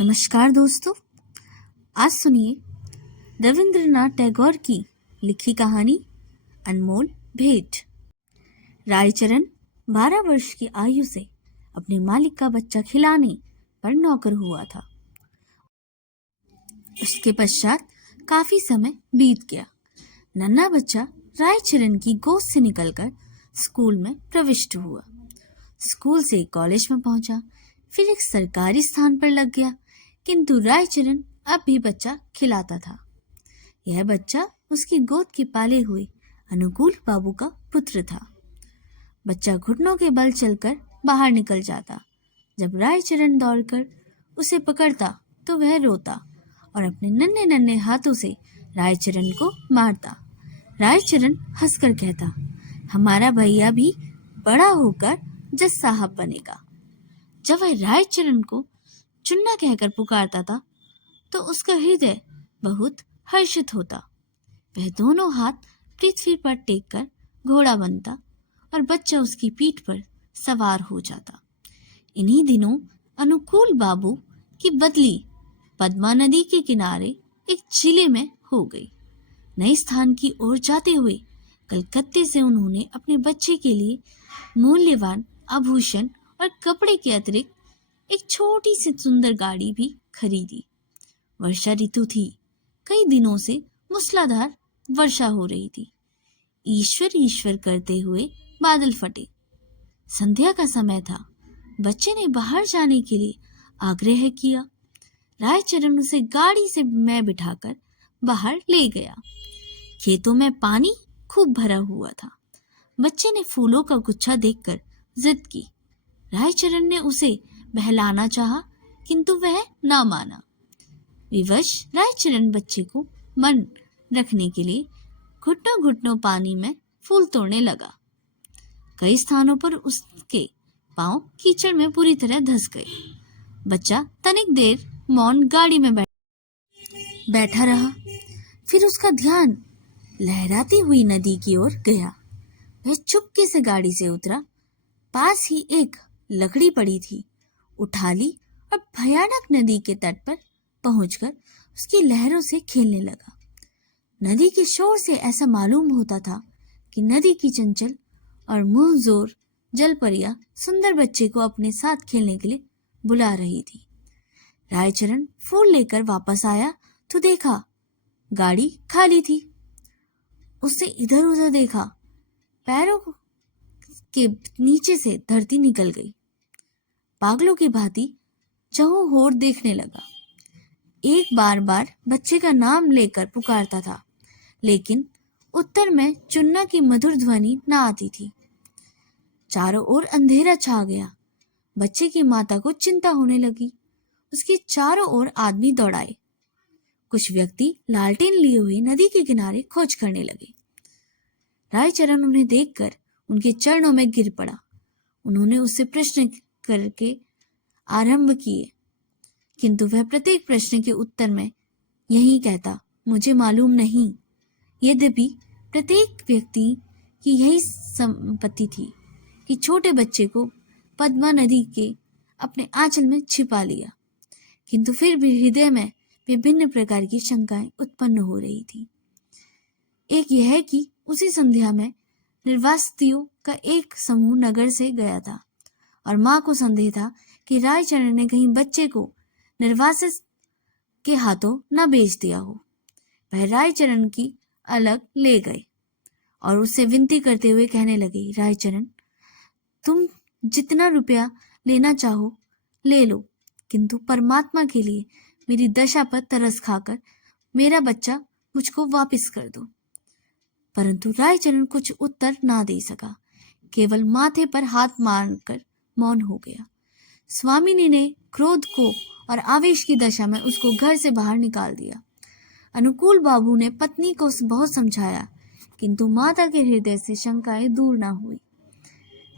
नमस्कार दोस्तों, आज सुनिए रविंद्रनाथ टैगोर की लिखी कहानी अनमोल भेंट। रायचरण 12 वर्ष की आयु से अपने मालिक का बच्चा खिलाने पर नौकर हुआ था। उसके पश्चात काफी समय बीत गया। नन्हा बच्चा रायचरण की गोद से निकलकर स्कूल में प्रविष्ट हुआ। स्कूल से कॉलेज में पहुंचा, फिर एक सरकारी स्थान पर लग गया। किंतु रायचरण अब भी बच्चा खिलाता था। यह बच्चा उसकी गोद के पाले हुए अनुकूल बाबू का पुत्र था। बच्चा घुटनों के बल चलकर बाहर निकल जाता। जब रायचरण दौड़कर उसे पकड़ता तो वह रोता और अपने नन्हे नन्हे हाथों से रायचरण को मारता। रायचरण हंसकर कहता, हमारा भैया भी बड़ा होकर जज साहब बनेगा। जब वह रायचरण को चुन्ना कहकर पुकारता था तो उसका हृदय बहुत हर्षित होता। वह दोनों हाथ पृथ्वी पर टेककर घोड़ा बनता और बच्चा उसकी पीठ पर सवार हो जाता। इन्हीं दिनों अनुकूल बाबू की बदली पद्मा नदी के किनारे एक जिले में हो गई। नए स्थान की ओर जाते हुए कलकत्ते से उन्होंने अपने बच्चे के लिए मूल्यवान आभूषण और कपड़े के अतिरिक्त एक छोटी सी सुंदर गाड़ी भी खरीदी। वर्षा ऋतु थी। कई दिनों से मूसलाधार वर्षा हो रही थी। ईश्वर ईश्वर करते हुए बादल फटे। संध्या का समय था। बच्चे ने बाहर जाने के लिए आग्रह किया। रायचरण उसे गाड़ी से में बिठाकर बाहर ले गया। खेतों में पानी खूब भरा हुआ था। बच्चे ने फूलों का गुच्छा देखकर जिद की। रायचरण ने उसे बहलाना चाहा, किंतु वह ना माना। विवश रायचरण बच्चे को मन रखने के लिए घुटनों घुटनों पानी में फूल तोड़ने लगा। कई स्थानों पर उसके पांव कीचड़ में पूरी तरह धंस गए। बच्चा तनिक देर मौन गाड़ी में बैठा रहा। फिर उसका ध्यान लहराती हुई नदी की ओर गया। वह चुपके से गाड़ी से उतरा। पास ही एक लकड़ी पड़ी थी, उठा ली और भयानक नदी के तट पर पहुंचकर उसकी लहरों से खेलने लगा। नदी के शोर से ऐसा मालूम होता था कि नदी की चंचल और मुंहजोर जलपरियां सुंदर बच्चे को अपने साथ खेलने के लिए बुला रही थी। रायचरण फूल लेकर वापस आया तो देखा गाड़ी खाली थी। उसने इधर उधर देखा। पैरों के नीचे से धरती निकल गई। पागलों की भांति चहुं ओर देखने लगा। एक बार बार बच्चे का नाम लेकर पुकारता था, लेकिन उत्तर में चुन्ना की मधुर ध्वनि न आती थी। चारों ओर अंधेरा छा गया। बच्चे की माता को चिंता होने लगी। उसके चारों ओर आदमी दौड़ाए। कुछ व्यक्ति लालटेन लिए हुए नदी के किनारे खोज करने लगे। रायचरण उन्हें देखकर उनके चरणों में गिर पड़ा। उन्होंने उससे प्रश्न करके आरंभ किए, किंतु वह प्रत्येक प्रश्न के उत्तर में यही कहता, मुझे मालूम नहीं। यद्यपि प्रत्येक व्यक्ति की यही संपत्ति थी कि छोटे बच्चे को पद्मा नदी के अपने आंचल में छिपा लिया, किंतु फिर भी हृदय में विभिन्न प्रकार की शंकाएं उत्पन्न हो रही थी। एक यह कि उसी संध्या में निर्वासितों का एक समूह नगर से गया था और मां को संदेह था कि रायचरण ने कहीं बच्चे को निर्वासित के हाथों न बेच दिया हो। वह रायचरण की अलग ले गए और उससे विनती करते हुए कहने लगे, रायचरण, तुम जितना रुपया लेना चाहो ले लो, किंतु परमात्मा के लिए मेरी दशा पर तरस खाकर मेरा बच्चा मुझको वापस कर दो। परंतु रायचरण कुछ उत्तर ना दे सका, केवल माथे पर हाथ मारकर मौन हो गया। स्वामिनी ने क्रोध को और आवेश की दशा में उसको घर से बाहर निकाल दिया। अनुकूल बाबू ने पत्नी को बहुत समझाया, किंतु माता के हृदय से शंकाएं दूर ना हुई।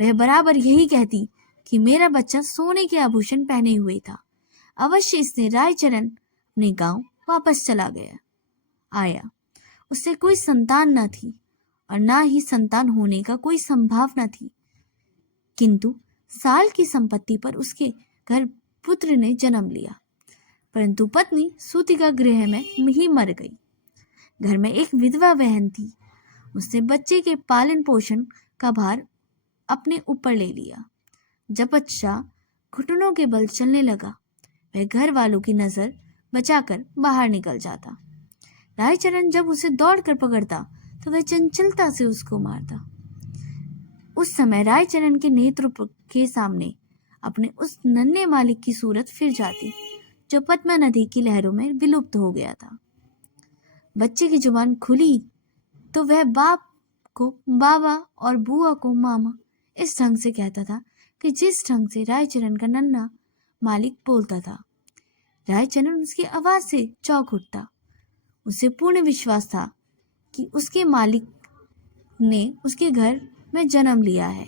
वह बराबर यही कहती कि मेरा बच्चा सोने के आभूषण पहने हुए था। अवश्य इसने रायचरण अपने गांव वापस चला आया। उससे कोई संतान न थी और ना ही संतान होने का कोई संभावना थी, किंतु साल की संपत्ति पर उसके घर पुत्र ने जन्म लिया। परंतु पत्नी सूतिका गृह में ही मर गई। घर में एक विधवा बहन थी। उसने बच्चे के पालन पोषण का भार अपने ऊपर ले लिया। जब बच्चा घुटनों के बल चलने लगा, वह घर वालों की नजर बचाकर बाहर निकल जाता। रायचरण जब उसे दौड़कर पकड़ता तो वह चंचलता से उसको मारता। उस समय रायचरण के नेत्र के सामने अपने उस नन्हे मालिक की सूरत फिर जाती जो पद्मा नदी की लहरों में विलुप्त हो गया था। बच्चे की जुबान खुली तो वह बाप को बाबा और बुआ को मामा इस ढंग से कहता था कि जिस ढंग से रायचरण का नन्हा मालिक बोलता था। रायचरण उसकी आवाज से चौंक उठता। उसे पूर्ण विश्वास था कि उसके मालिक ने उसके घर में जन्म लिया है।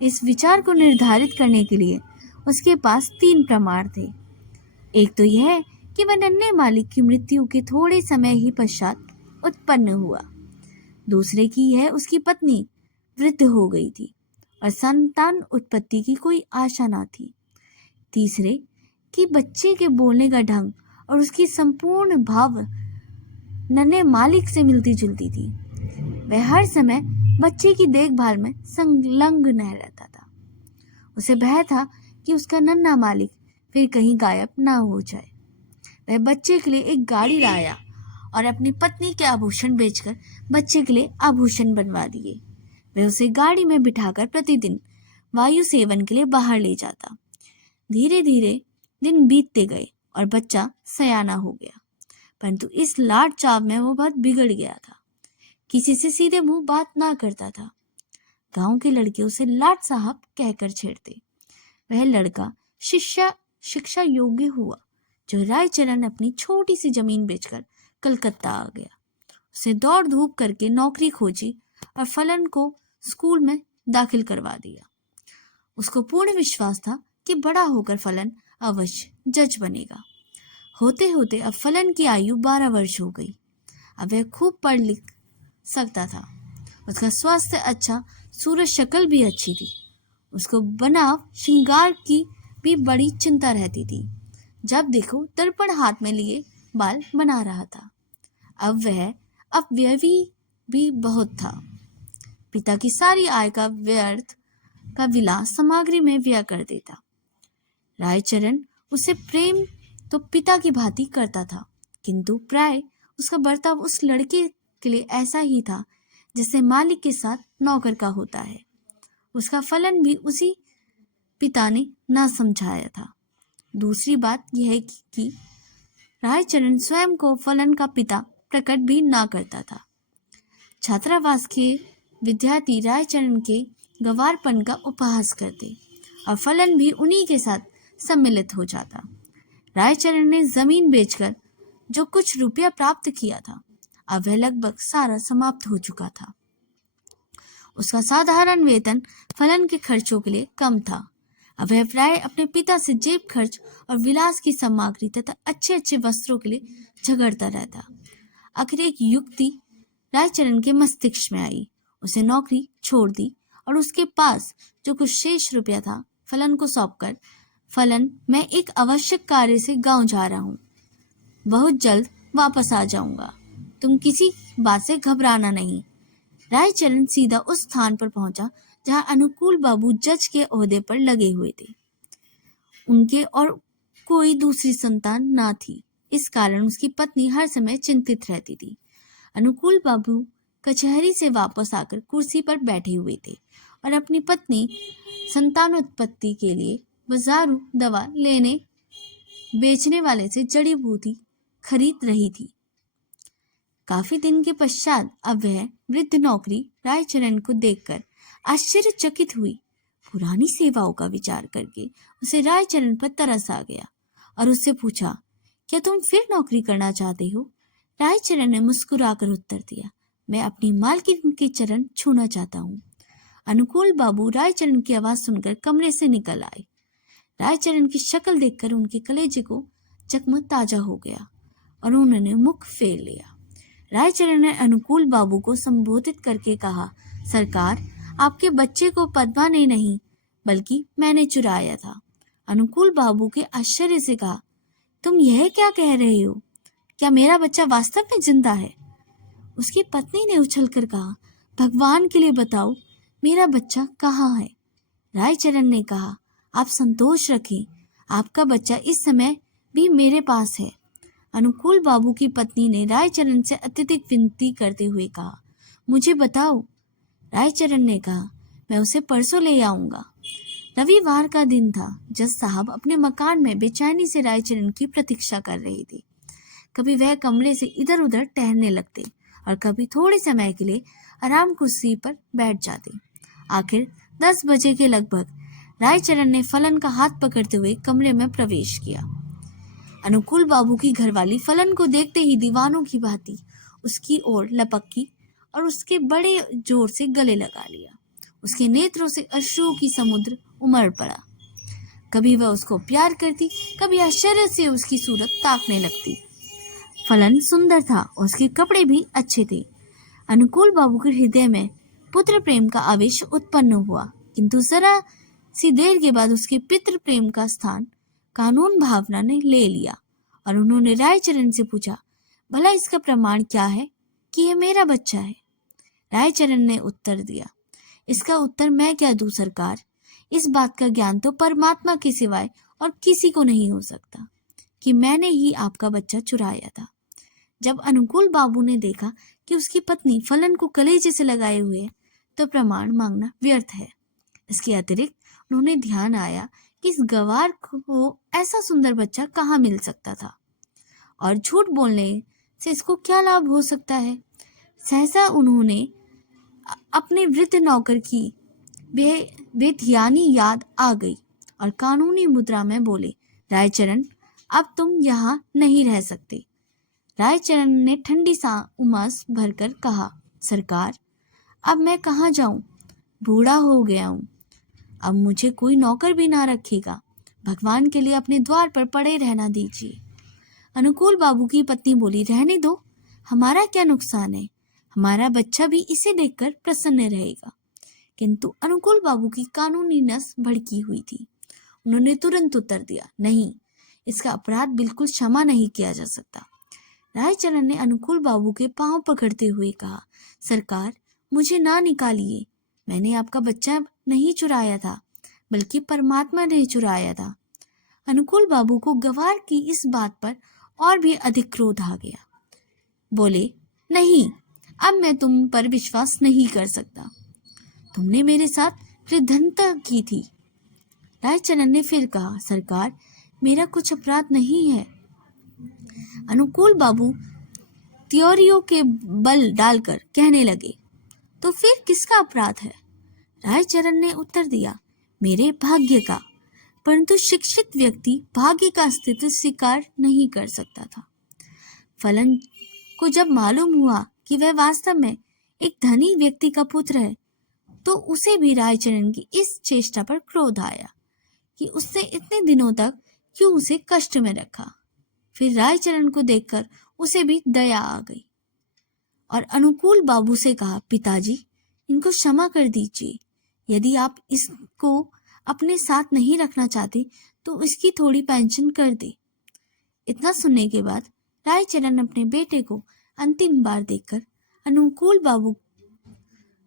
इस विचार को निर्धारित करने के लिए उसके पास 3 प्रमाण थे। एक तो यह कि वह नन्हे मालिक की मृत्यु के थोड़े समय ही पश्चात उत्पन्न हुआ। दूसरे की यह उसकी पत्नी वृद्ध हो गई थी और संतान उत्पत्ति की कोई आशा न थी। तीसरे कि बच्चे के बोलने का ढंग और उसकी संपूर्ण भाव नन्हे मालिक से मिलती जुलती थी। वह हर समय बच्चे की देखभाल में संलग्न रहता था। उसे भय था कि उसका नन्हा मालिक फिर कहीं गायब ना हो जाए। वह बच्चे के लिए एक गाड़ी लाया और अपनी पत्नी के आभूषण बेचकर बच्चे के लिए आभूषण बनवा दिए। वह उसे गाड़ी में बिठाकर प्रतिदिन वायु सेवन के लिए बाहर ले जाता। धीरे धीरे दिन बीतते गए और बच्चा सयाना हो गया, परंतु इस लाड चाव में वो बहुत बिगड़ गया था। किसी से सीधे मुंह बात ना करता था। गांव के लड़के उसे लाड साहब कहकर छेड़ते। वह लड़का शिक्षा योग्य हुआ जो रायचरण अपनी छोटी सी जमीन बेचकर कलकत्ता आ गया। उसे दौड़ धूप करके नौकरी खोजी और फलन को स्कूल में दाखिल करवा दिया। उसको पूर्ण विश्वास था कि बड़ा होकर फलन अवश्य जज बनेगा। होते होते अब फलन की आयु 12 वर्ष हो गई। अब वह खूब पढ़ लिख सकता था। उसका स्वास्थ्य अच्छा, सूरत शक्ल भी अच्छी थी। उसको बनाव श्रृंगार की भी बड़ी चिंता रहती थी। जब देखो दर्पण हाथ में लिए बाल बना रहा था। अब वह अपव्ययी भी बहुत था। पिता की सारी आय का व्यर्थ का विलास सामग्री में व्यय कर देता। रायचरण उसे प्रेम तो पिता की भांति करता था, किंतु प्राय उसका बर्ताव उस लड़के के लिए ऐसा ही था जैसे मालिक के साथ नौकर का होता है। उसका फलन भी उसी पिता ने ना समझाया था। दूसरी बात यह है कि रायचरण स्वयं को फलन का पिता प्रकट भी ना करता था। छात्रावास के विद्यार्थी रायचरण के गंवारपन का उपहास करते और फलन भी उन्हीं के साथ सम्मिलित हो जाता। रायचरण ने जमीन बेचकर जो कुछ रुपया प्राप्त किया था, अब वह लगभग सारा समाप्त हो चुका था। उसका साधारण वेतन फलन के खर्चों के लिए कम था। अब वह प्राय अपने पिता से जेब खर्च और विलास की सामग्री तथा अच्छे अच्छे वस्त्रों के लिए झगड़ता रहता। आखिर एक युक्ति रायचरण के मस्तिष्क में आई। उसे नौकरी छोड़ दी और उसके पास जो कुछ शेष रुपया था फलन को सौंपकर, फलन, मैं एक आवश्यक कार्य से गांव जा रहा हूँ, बहुत जल्द वापस आ जाऊंगा, तुम किसी बात से घबराना नहीं। रायचरण सीधा उस स्थान पर पहुंचा जहां अनुकूल बाबू जज के ओहदे पर लगे हुए थे। उनके और कोई दूसरी संतान ना थी। इस कारण उसकी पत्नी हर समय चिंतित रहती थी। अनुकूल बाबू कचहरी से वापस आकर कुर्सी पर बैठे हुए थे और अपनी पत्नी संतानोत्पत्ति के लिए बाजारू दवा लेने बेचने वाले से जड़ी बूटी खरीद रही थी। काफी दिन के पश्चात अब वह वृद्ध नौकरी रायचरण को देखकर आश्चर्यचकित हुई। पुरानी सेवाओं का विचार करके उसे रायचरण पर तरस आ गया और उससे पूछा, क्या तुम फिर नौकरी करना चाहते हो? रायचरण ने मुस्कुराकर उत्तर दिया, मैं अपनी मालकिन के चरण छूना चाहता हूँ। अनुकूल बाबू रायचरण की आवाज सुनकर कमरे से निकल आए। रायचरण की शक्ल देखकर उनके कलेजे को जख्म ताजा हो गया और उन्होंने मुख फेर लिया। रायचरण ने अनुकूल बाबू को संबोधित करके कहा, सरकार, आपके बच्चे को पद्मा ने नहीं बल्कि मैंने चुराया था। अनुकूल बाबू के आश्चर्य से कहा, तुम यह क्या कह रहे हो? क्या मेरा बच्चा वास्तव में जिंदा है? उसकी पत्नी ने उछलकर कहा, भगवान के लिए बताओ, मेरा बच्चा कहाँ है? रायचरण ने कहा, आप संतोष रखें, आपका बच्चा इस समय भी मेरे पास है। अनुकूल बाबू की पत्नी ने रायचरण से अत्यधिक विनती करते हुए कहा, मुझे बताओ। रायचरण ने कहा, मैं उसे परसों ले आऊंगा। रविवार का दिन था। जज साहब अपने मकान में बेचैनी से रायचरण की प्रतीक्षा कर रहे थे। कभी वह कमरे से इधर उधर टहलने लगते और कभी थोड़े समय के लिए आराम कुर्सी पर बैठ जाते। आखिर 10 बजे के लगभग रायचरण ने फलन का हाथ पकड़ते हुए कमरे में प्रवेश किया। अनुकूल बाबू की घरवाली फलन को देखते ही दीवानों की भांति उसकी ओर लपकी और उसके बड़े जोर से गले लगा लिया। उसके नेत्रों से अश्रुओं की समुद्र उमड़ पड़ा। कभी वह उसको प्यार करती, कभी आश्चर्य से उसकी सूरत ताकने लगती। फलन सुंदर था और उसके कपड़े भी अच्छे थे। अनुकूल बाबू के हृदय में पुत्र प्रेम का आवेश उत्पन्न हुआ, किंतु जरा सी देर के बाद उसके पितृ प्रेम का स्थान कानून भावना ने ले लिया और उन्होंने रायचरण से पूछा, भला इसका प्रमाण क्या है कि यह मेरा बच्चा है? रायचरण ने उत्तर दिया, इसका उत्तर मैं क्या दूं सरकार, इस बात का ज्ञान तो परमात्मा के सिवाय और किसी को नहीं हो सकता कि मैंने ही आपका बच्चा चुराया था। जब अनुकूल बाबू ने देखा कि उसकी पत्नी फलन को कलेजे से लगाए हुए तो प्रमाण मांगना व्यर्थ है। इसके अतिरिक्त उन्होंने ध्यान आया कि इस गवार को ऐसा सुंदर बच्चा कहाँ मिल सकता था और झूठ बोलने से इसको क्या लाभ हो सकता है। सहसा उन्होंने अपने वृद्ध नौकर की बेध्यानी याद आ गई और कानूनी मुद्रा में बोले, रायचरण, अब तुम यहाँ नहीं रह सकते। रायचरण ने ठंडी सा उमस भरकर कहा, सरकार, अब मैं कहाँ जाऊं? बूढ़ा हो गया हूं, अब मुझे कोई नौकर भी ना रखेगा। भगवान के लिए अपने द्वार पर पड़े रहना दीजिए। अनुकूल बाबू की पत्नी बोली, रहने दो, हमारा क्या नुकसान है, हमारा बच्चा भी इसे देखकर प्रसन्न रहेगा। किंतु अनुकूल बाबू की कानूनी नस भड़की हुई थी। उन्होंने तुरंत उत्तर दिया, नहीं, इसका अपराध बिल्कुल क्षमा नहीं किया जा सकता। रायचरण ने अनुकूल बाबू के पांव पकड़ते हुए कहा, सरकार, मुझे ना निकालिए, मैंने आपका बच्चा नहीं चुराया था, बल्कि परमात्मा ने चुराया था। अनुकूल बाबू को गवार की इस बात पर और भी अधिक क्रोध आ गया। बोले, नहीं, अब मैं तुम पर विश्वास नहीं कर सकता, तुमने मेरे साथ निर्धनता की थी। रायचरण ने फिर कहा, सरकार, मेरा कुछ अपराध नहीं है। अनुकूल बाबू त्योरियों के बल डालकर कहने लगे, तो फिर किसका अपराध है? रायचरण ने उत्तर दिया, मेरे भाग्य का, परंतु शिक्षित व्यक्ति भाग्य का अस्तित्व स्वीकार नहीं कर सकता था। फलन को जब मालूम हुआ कि वह वास्तव में एक धनी व्यक्ति का पुत्र है, तो उसे भी रायचरण की इस चेष्टा पर क्रोध आया कि उसने इतने दिनों तक क्यों उसे कष्ट में रखा। फिर रायचरण को देखकर उसे भी दया आ गई और अनुकूल बाबू से कहा, पिताजी, इनको क्षमा कर दीजिए। यदि आप इसको अपने साथ नहीं रखना चाहते तो इसकी थोड़ी पेंशन कर दे। इतना सुनने के बाद रायचरण अपने बेटे को अंतिम बार देखकर अनुकूल बाबू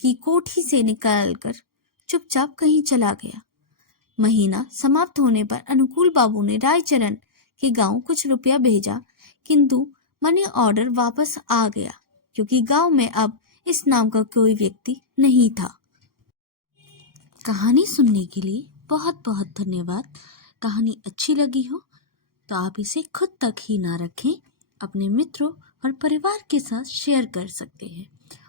की कोठी से निकालकर चुपचाप कहीं चला गया। महीना समाप्त होने पर अनुकूल बाबू ने रायचरण के गांव कुछ रुपया भेजा, किंतु मनी ऑर्डर वापस आ गया क्योंकि गांव में अब इस नाम का कोई व्यक्ति नहीं था। कहानी सुनने के लिए बहुत बहुत धन्यवाद। कहानी अच्छी लगी हो तो आप इसे खुद तक ही ना रखें, अपने मित्रों और परिवार के साथ शेयर कर सकते हैं।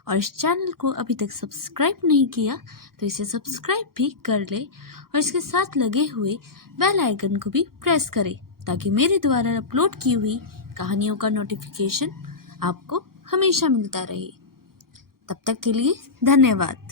और इस चैनल को अभी तक सब्सक्राइब नहीं किया तो इसे सब्सक्राइब भी कर ले और इसके साथ लगे हुए बेल आइकन को भी प्रेस करें ताकि मेरे द्वारा अपलोड की हुई कहानियों का नोटिफिकेशन आपको हमेशा मिलता रहे। तब तक के लिए धन्यवाद।